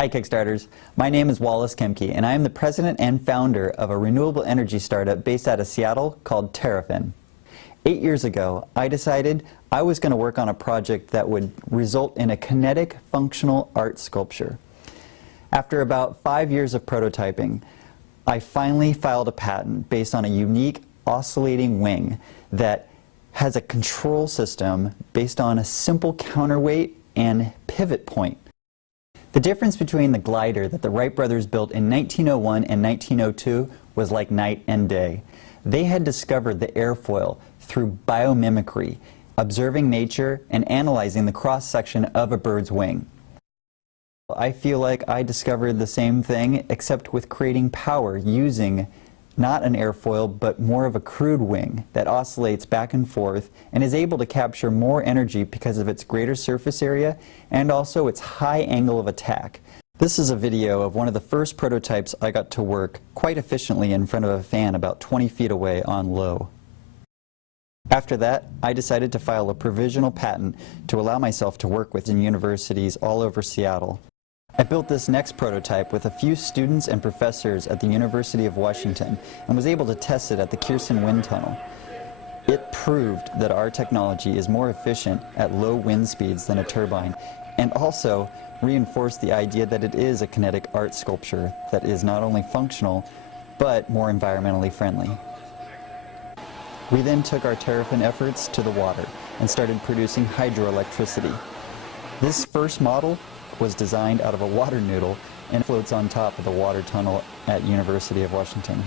Hi Kickstarters, my name is Wallace Kemke and I am the president and founder of a renewable energy startup based out of Seattle called Pterofin. 8 years ago, I decided I was going to work on a project that would result in a kinetic functional art sculpture. After about 5 years of prototyping, I finally filed a patent based on a unique oscillating wing that has a control system based on a simple counterweight and pivot point. The difference between the glider that the Wright brothers built in 1901 and 1902 was like night and day. They had discovered the airfoil through biomimicry, observing nature and analyzing the cross-section of a bird's wing. I feel like I discovered the same thing, except with creating power using not an airfoil, but more of a crude wing that oscillates back and forth and is able to capture more energy because of its greater surface area and also its high angle of attack. This is a video of one of the first prototypes I got to work quite efficiently in front of a fan about 20 feet away on low. After that, I decided to file a provisional patent to allow myself to work with in universities all over Seattle. I built this next prototype with a few students and professors at the University of Washington and was able to test it at the Kirsten Wind Tunnel. It proved that our technology is more efficient at low wind speeds than a turbine, and also reinforced the idea that it is a kinetic art sculpture that is not only functional, but more environmentally friendly. We then took our Pterofin efforts to the water and started producing hydroelectricity. This first model was designed out of a water noodle and floats on top of the water tunnel at University of Washington.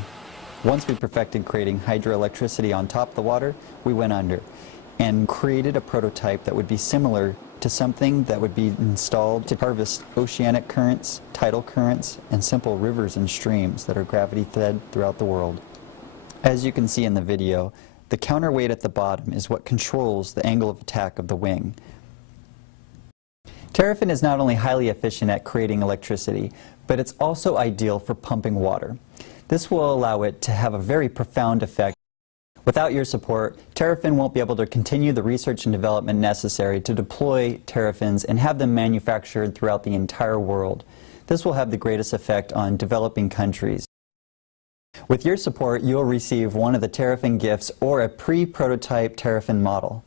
Once we perfected creating hydroelectricity on top of the water, we went under and created a prototype that would be similar to something that would be installed to harvest oceanic currents, tidal currents, and simple rivers and streams that are gravity-fed throughout the world. As you can see in the video, the counterweight at the bottom is what controls the angle of attack of the wing. Pterofin is not only highly efficient at creating electricity, but it's also ideal for pumping water. This will allow it to have a very profound effect. Without your support, Pterofin won't be able to continue the research and development necessary to deploy Pterofins and have them manufactured throughout the entire world. This will have the greatest effect on developing countries. With your support, you'll receive one of the Pterofin gifts or a pre-prototype Pterofin model.